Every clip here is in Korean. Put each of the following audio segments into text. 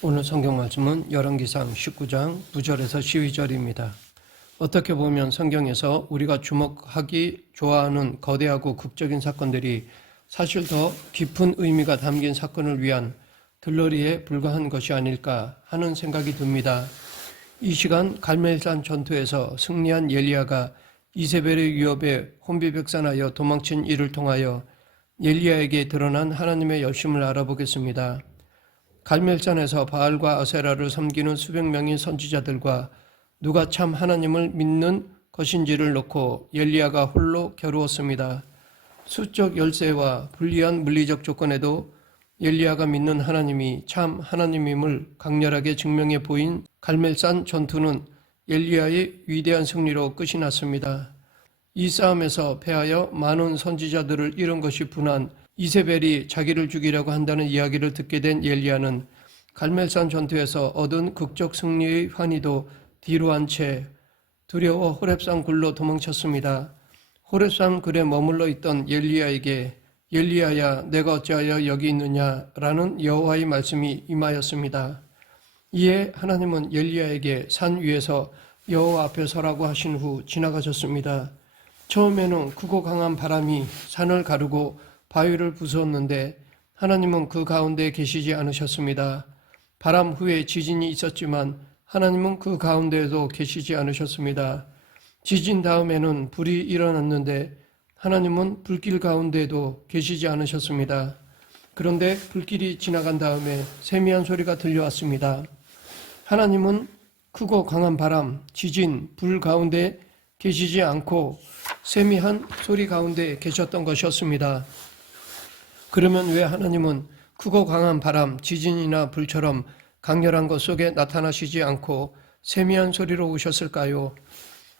오늘 성경 말씀은 열왕기상 19장 9절에서 12절입니다. 어떻게 보면 성경에서 우리가 주목하기 좋아하는 거대하고 극적인 사건들이 사실 더 깊은 의미가 담긴 사건을 위한 들러리에 불과한 것이 아닐까 하는 생각이 듭니다. 이 시간 갈멜산 전투에서 승리한 엘리야가 이세벨의 위협에 혼비백산하여 도망친 이를 통하여 엘리야에게 드러난 하나님의 열심을 알아보겠습니다. 갈멜산에서 바알과 아세라를 섬기는 수백 명의 선지자들과 누가 참 하나님을 믿는 것인지를 놓고 엘리야가 홀로 겨루었습니다. 수적 열세와 불리한 물리적 조건에도 엘리야가 믿는 하나님이 참 하나님임을 강렬하게 증명해 보인 갈멜산 전투는 엘리야의 위대한 승리로 끝이 났습니다. 이 싸움에서 패하여 많은 선지자들을 잃은 것이 분한 이세벨이 자기를 죽이려고 한다는 이야기를 듣게 된 엘리야는 갈멜산 전투에서 얻은 극적 승리의 환희도 뒤로 한 채 두려워 호렙산 굴로 도망쳤습니다. 호렙산 굴에 머물러 있던 엘리야에게 엘리야야 내가 어찌하여 여기 있느냐라는 여호와의 말씀이 임하였습니다. 이에 하나님은 엘리야에게 산 위에서 여호와 앞에 서라고 하신 후 지나가셨습니다. 처음에는 크고 강한 바람이 산을 가르고 바위를 부수었는데 하나님은 그 가운데 계시지 않으셨습니다. 바람 후에 지진이 있었지만 하나님은 그 가운데에도 계시지 않으셨습니다. 지진 다음에는 불이 일어났는데 하나님은 불길 가운데에도 계시지 않으셨습니다. 그런데 불길이 지나간 다음에 세미한 소리가 들려왔습니다. 하나님은 크고 강한 바람, 지진, 불 가운데 계시지 않고 세미한 소리 가운데 계셨던 것이었습니다. 그러면 왜 하나님은 크고 강한 바람, 지진이나 불처럼 강렬한 것 속에 나타나시지 않고 세미한 소리로 오셨을까요?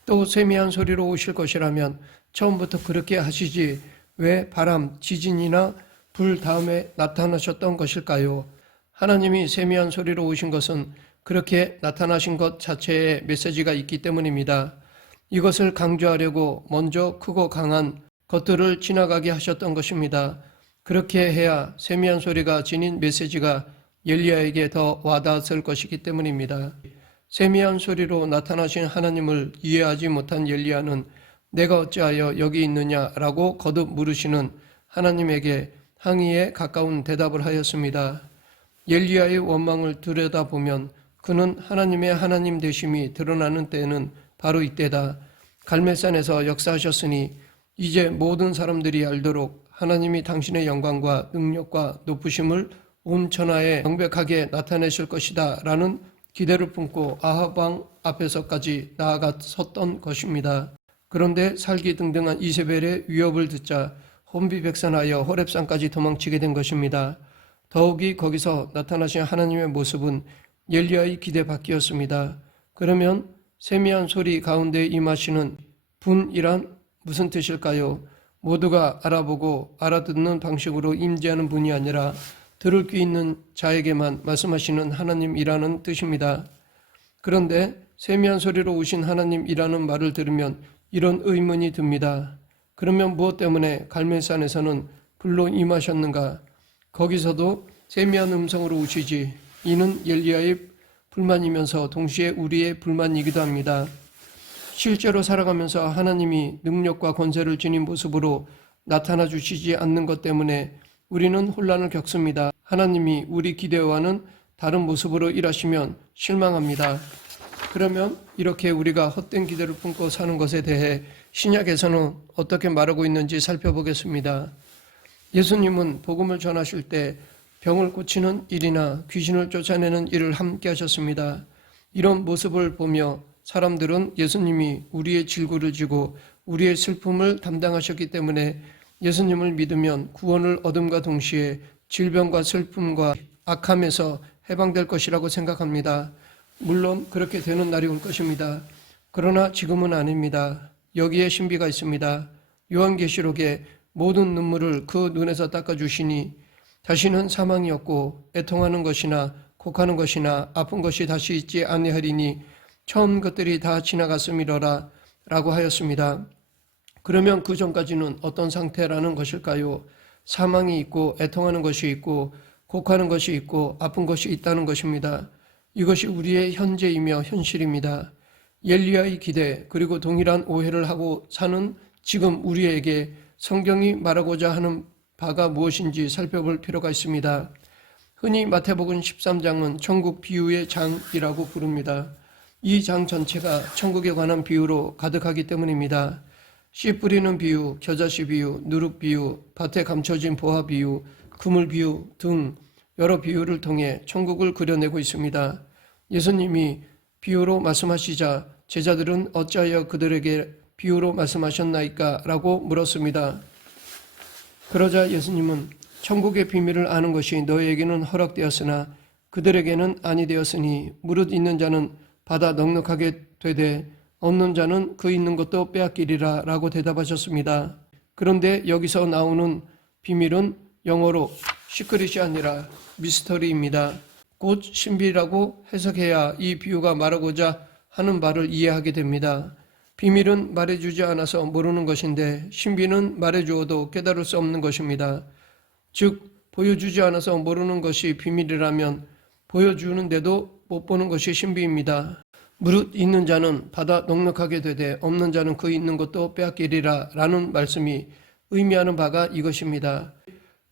또 세미한 소리로 오실 것이라면 처음부터 그렇게 하시지 왜 바람, 지진이나 불 다음에 나타나셨던 것일까요? 하나님이 세미한 소리로 오신 것은 그렇게 나타나신 것 자체에 메시지가 있기 때문입니다. 이것을 강조하려고 먼저 크고 강한 것들을 지나가게 하셨던 것입니다. 그렇게 해야 세미한 소리가 지닌 메시지가 엘리야에게 더 와닿았을 것이기 때문입니다. 세미한 소리로 나타나신 하나님을 이해하지 못한 엘리야는 내가 어찌하여 여기 있느냐라고 거듭 물으시는 하나님에게 항의에 가까운 대답을 하였습니다. 엘리야의 원망을 들여다보면 그는 하나님의 하나님 되심이 드러나는 때는 바로 이때다. 갈멜산에서 역사하셨으니 이제 모든 사람들이 알도록 하나님이 당신의 영광과 능력과 높으심을 온 천하에 명백하게 나타내실 것이다 라는 기대를 품고 아합 왕 앞에서까지 나아갔었던 것입니다. 그런데 살기등등한 이세벨의 위협을 듣자 혼비백산하여 호렙산까지 도망치게 된 것입니다. 더욱이 거기서 나타나신 하나님의 모습은 엘리야의 기대 밖이었습니다. 그러면 세미한 소리 가운데 임하시는 분이란 무슨 뜻일까요? 모두가 알아보고 알아듣는 방식으로 임재하는 분이 아니라 들을 귀 있는 자에게만 말씀하시는 하나님이라는 뜻입니다. 그런데 세미한 소리로 오신 하나님이라는 말을 들으면 이런 의문이 듭니다. 그러면 무엇 때문에 갈멜산에서는 불로 임하셨는가? 거기서도 세미한 음성으로 오시지. 이는 엘리야의 불만이면서 동시에 우리의 불만이기도 합니다. 실제로 살아가면서 하나님이 능력과 권세를 지닌 모습으로 나타나 주시지 않는 것 때문에 우리는 혼란을 겪습니다. 하나님이 우리 기대와는 다른 모습으로 일하시면 실망합니다. 그러면 이렇게 우리가 헛된 기대를 품고 사는 것에 대해 신약에서는 어떻게 말하고 있는지 살펴보겠습니다. 예수님은 복음을 전하실 때 병을 고치는 일이나 귀신을 쫓아내는 일을 함께 하셨습니다. 이런 모습을 보며 사람들은 예수님이 우리의 질고를 지고 우리의 슬픔을 담당하셨기 때문에 예수님을 믿으면 구원을 얻음과 동시에 질병과 슬픔과 악함에서 해방될 것이라고 생각합니다. 물론 그렇게 되는 날이 올 것입니다. 그러나 지금은 아닙니다. 여기에 신비가 있습니다. 요한계시록에 모든 눈물을 그 눈에서 닦아주시니 다시는 사망이 없고 애통하는 것이나 곡하는 것이나 아픈 것이 다시 있지 아니하리니 처음 것들이 다 지나갔음이로라 라고 하였습니다. 그러면 그 전까지는 어떤 상태라는 것일까요? 사망이 있고 애통하는 것이 있고 곡하는 것이 있고 아픈 것이 있다는 것입니다. 이것이 우리의 현재이며 현실입니다. 엘리야의 기대 그리고 동일한 오해를 하고 사는 지금 우리에게 성경이 말하고자 하는 바가 무엇인지 살펴볼 필요가 있습니다. 흔히 마태복음 13장은 천국 비유의 장이라고 부릅니다. 이 장 전체가 천국에 관한 비유로 가득하기 때문입니다. 씨 뿌리는 비유, 겨자씨 비유, 누룩 비유, 밭에 감춰진 보화 비유, 그물 비유 등 여러 비유를 통해 천국을 그려내고 있습니다. 예수님이 비유로 말씀하시자 제자들은 어찌하여 그들에게 비유로 말씀하셨나이까? 라고 물었습니다. 그러자 예수님은 천국의 비밀을 아는 것이 너희에게는 허락되었으나 그들에게는 아니 되었으니 무릇 있는 자는 받아 넉넉하게 되되 없는 자는 그 있는 것도 빼앗기리라 라고 대답하셨습니다. 그런데 여기서 나오는 비밀은 영어로 시크릿이 아니라 미스터리입니다. 곧 신비라고 해석해야 이 비유가 말하고자 하는 바를 이해하게 됩니다. 비밀은 말해주지 않아서 모르는 것인데 신비는 말해주어도 깨달을 수 없는 것입니다. 즉 보여주지 않아서 모르는 것이 비밀이라면 보여주는데도 못 보는 것이 신비입니다. 무릇 있는 자는 받아 넉넉하게 되되 없는 자는 그 있는 것도 빼앗기리라 라는 말씀이 의미하는 바가 이것입니다.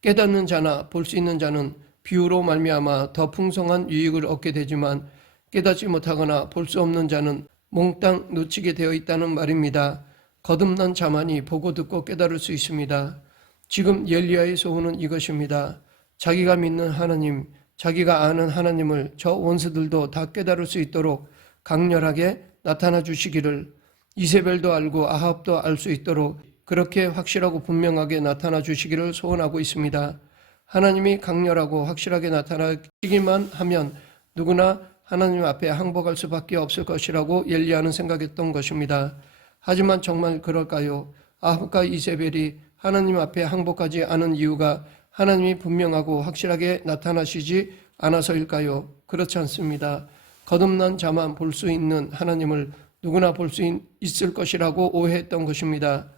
깨닫는 자나 볼 수 있는 자는 비유로 말미암아 더 풍성한 유익을 얻게 되지만 깨닫지 못하거나 볼 수 없는 자는 몽땅 놓치게 되어 있다는 말입니다. 거듭난 자만이 보고 듣고 깨달을 수 있습니다. 지금 엘리야의 소원은 이것입니다. 자기가 믿는 하나님, 자기가 아는 하나님을 저 원수들도 다 깨달을 수 있도록 강렬하게 나타나 주시기를, 이세벨도 알고 아합도 알 수 있도록 그렇게 확실하고 분명하게 나타나 주시기를 소원하고 있습니다. 하나님이 강렬하고 확실하게 나타나시기만 하면 누구나 하나님 앞에 항복할 수밖에 없을 것이라고 엘리야는 생각했던 것입니다. 하지만 정말 그럴까요? 아합과 이세벨이 하나님 앞에 항복하지 않은 이유가 하나님이 분명하고 확실하게 나타나시지 않아서일까요? 그렇지 않습니다. 거듭난 자만 볼 수 있는 하나님을 누구나 볼 수 있을 것이라고 오해했던 것입니다.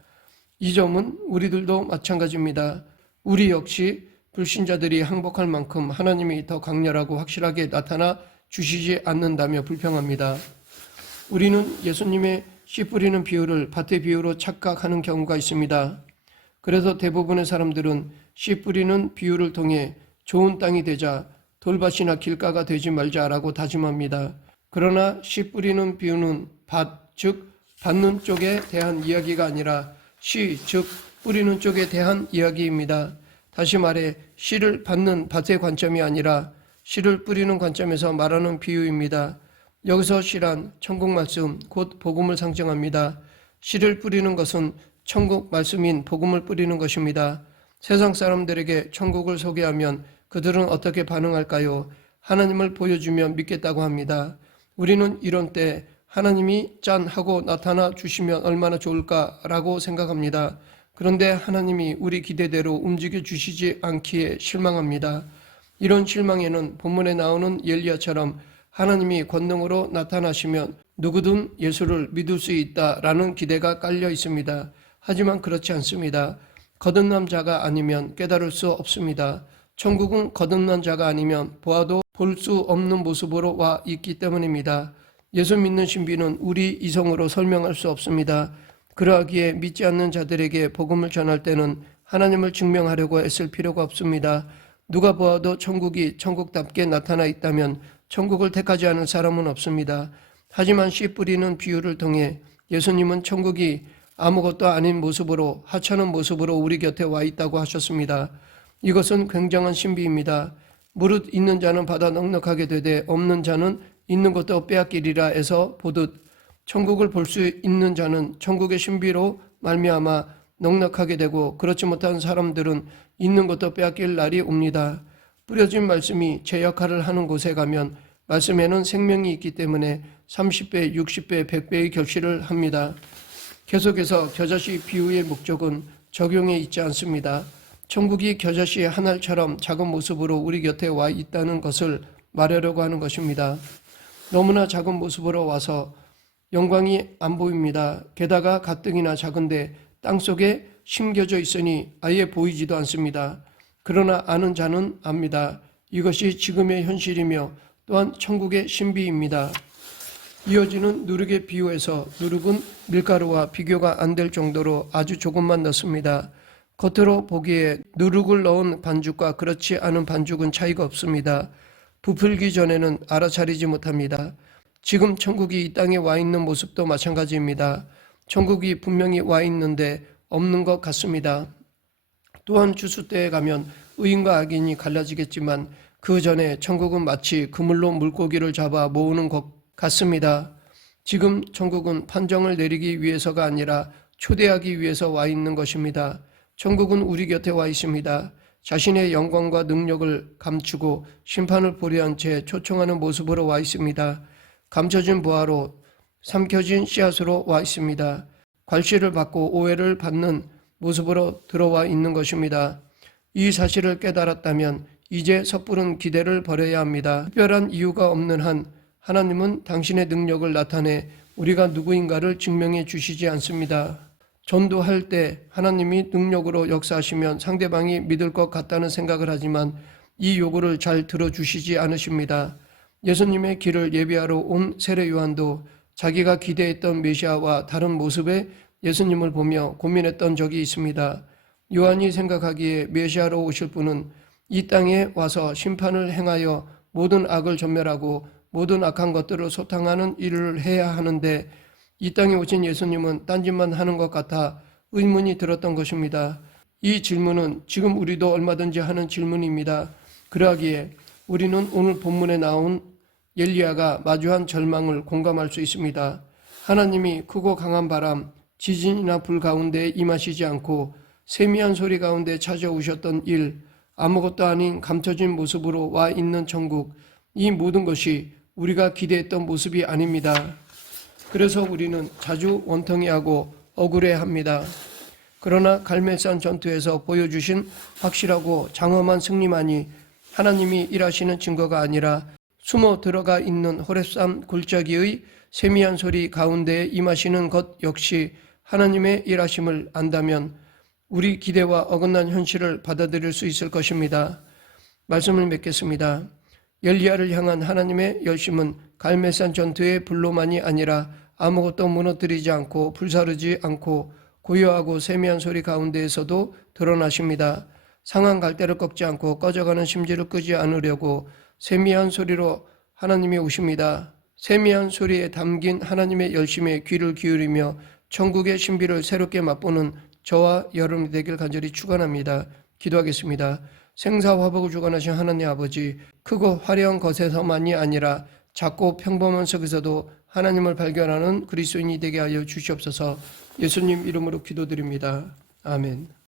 이 점은 우리들도 마찬가지입니다. 우리 역시 불신자들이 항복할 만큼 하나님이 더 강렬하고 확실하게 나타나 주시지 않는다며 불평합니다. 우리는 예수님의 씨 뿌리는 비유를 밭의 비유로 착각하는 경우가 있습니다. 그래서 대부분의 사람들은 씨 뿌리는 비유를 통해 좋은 땅이 되자 돌밭이나 길가가 되지 말자라고 다짐합니다. 그러나 씨 뿌리는 비유는 밭, 즉 받는 쪽에 대한 이야기가 아니라 씨, 즉 뿌리는 쪽에 대한 이야기입니다. 다시 말해 씨를 받는 밭의 관점이 아니라 씨를 뿌리는 관점에서 말하는 비유입니다. 여기서 씨란 천국 말씀, 곧 복음을 상징합니다. 씨를 뿌리는 것은 천국 말씀인 복음을 뿌리는 것입니다. 세상 사람들에게 천국을 소개하면 그들은 어떻게 반응할까요? 하나님을 보여주면 믿겠다고 합니다. 우리는 이런 때 하나님이 짠 하고 나타나 주시면 얼마나 좋을까라고 생각합니다. 그런데 하나님이 우리 기대대로 움직여 주시지 않기에 실망합니다. 이런 실망에는 본문에 나오는 엘리야처럼 하나님이 권능으로 나타나시면 누구든 예수를 믿을 수 있다라는 기대가 깔려 있습니다. 하지만 그렇지 않습니다. 거듭난 자가 아니면 깨달을 수 없습니다. 천국은 거듭난 자가 아니면 보아도 볼 수 없는 모습으로 와 있기 때문입니다. 예수 믿는 신비는 우리 이성으로 설명할 수 없습니다. 그러하기에 믿지 않는 자들에게 복음을 전할 때는 하나님을 증명하려고 애쓸 필요가 없습니다. 누가 보아도 천국이 천국답게 나타나 있다면 천국을 택하지 않은 사람은 없습니다. 하지만 씨 뿌리는 비유를 통해 예수님은 천국이 아무것도 아닌 모습으로 하찮은 모습으로 우리 곁에 와 있다고 하셨습니다. 이것은 굉장한 신비입니다. 무릇 있는 자는 받아 넉넉하게 되되 없는 자는 있는 것도 빼앗기리라 해서 보듯 천국을 볼 수 있는 자는 천국의 신비로 말미암아 넉넉하게 되고 그렇지 못한 사람들은 있는 것도 빼앗길 날이 옵니다. 뿌려진 말씀이 제 역할을 하는 곳에 가면 말씀에는 생명이 있기 때문에 30배, 60배, 100배의 결실을 합니다. 계속해서 겨자씨 비유의 목적은 적용에 있지 않습니다. 천국이 겨자씨 한 알처럼 작은 모습으로 우리 곁에 와 있다는 것을 말하려고 하는 것입니다. 너무나 작은 모습으로 와서 영광이 안 보입니다. 게다가 가뜩이나 작은데 땅속에 심겨져 있으니 아예 보이지도 않습니다. 그러나 아는 자는 압니다. 이것이 지금의 현실이며 또한 천국의 신비입니다. 이어지는 누룩의 비유에서 누룩은 밀가루와 비교가 안 될 정도로 아주 조금만 넣습니다. 겉으로 보기에 누룩을 넣은 반죽과 그렇지 않은 반죽은 차이가 없습니다. 부풀기 전에는 알아차리지 못합니다. 지금 천국이 이 땅에 와 있는 모습도 마찬가지입니다. 천국이 분명히 와 있는데 없는 것 같습니다. 또한 추수 때에 가면 의인과 악인이 갈라지겠지만 그 전에 천국은 마치 그물로 물고기를 잡아 모으는 것 같습니다. 지금 천국은 판정을 내리기 위해서가 아니라 초대하기 위해서 와 있는 것입니다. 천국은 우리 곁에 와 있습니다. 자신의 영광과 능력을 감추고 심판을 보려한 채 초청하는 모습으로 와 있습니다. 감춰진 부하로 삼켜진 씨앗으로 와 있습니다. 괄시를 받고 오해를 받는 모습으로 들어와 있는 것입니다. 이 사실을 깨달았다면 이제 섣부른 기대를 버려야 합니다. 특별한 이유가 없는 한 하나님은 당신의 능력을 나타내 우리가 누구인가를 증명해 주시지 않습니다. 전도할 때 하나님이 능력으로 역사하시면 상대방이 믿을 것 같다는 생각을 하지만 이 요구를 잘 들어주시지 않으십니다. 예수님의 길을 예비하러 온 세례 요한도 자기가 기대했던 메시아와 다른 모습의 예수님을 보며 고민했던 적이 있습니다. 요한이 생각하기에 메시아로 오실 분은 이 땅에 와서 심판을 행하여 모든 악을 전멸하고 모든 악한 것들을 소탕하는 일을 해야 하는데 이 땅에 오신 예수님은 딴짓만 하는 것 같아 의문이 들었던 것입니다. 이 질문은 지금 우리도 얼마든지 하는 질문입니다. 그러하기에 우리는 오늘 본문에 나온 엘리야가 마주한 절망을 공감할 수 있습니다. 하나님이 크고 강한 바람, 지진이나 불 가운데 임하시지 않고 세미한 소리 가운데 찾아오셨던 일, 아무것도 아닌 감춰진 모습으로 와 있는 천국, 이 모든 것이 우리가 기대했던 모습이 아닙니다. 그래서 우리는 자주 원통해하고 억울해합니다. 그러나 갈멜산 전투에서 보여주신 확실하고 장엄한 승리만이 하나님이 일하시는 증거가 아니라 숨어 들어가 있는 호렙산 골짜기의 세미한 소리 가운데에 임하시는 것 역시 하나님의 일하심을 안다면 우리 기대와 어긋난 현실을 받아들일 수 있을 것입니다. 말씀을 맺겠습니다. 엘리야를 향한 하나님의 열심은 갈멜산 전투의 불로만이 아니라 아무것도 무너뜨리지 않고 불사르지 않고 고요하고 세미한 소리 가운데에서도 드러나십니다. 상한 갈대를 꺾지 않고 꺼져가는 심지를 끄지 않으려고 세미한 소리로 하나님이 오십니다. 세미한 소리에 담긴 하나님의 열심에 귀를 기울이며 천국의 신비를 새롭게 맛보는 저와 여러분이 되길 간절히 축원합니다. 기도하겠습니다. 생사화복을 주관하신 하나님 아버지, 크고 화려한 것에서만이 아니라 작고 평범한 속에서도 하나님을 발견하는 그리스도인이 되게 하여 주시옵소서. 예수님 이름으로 기도드립니다. 아멘.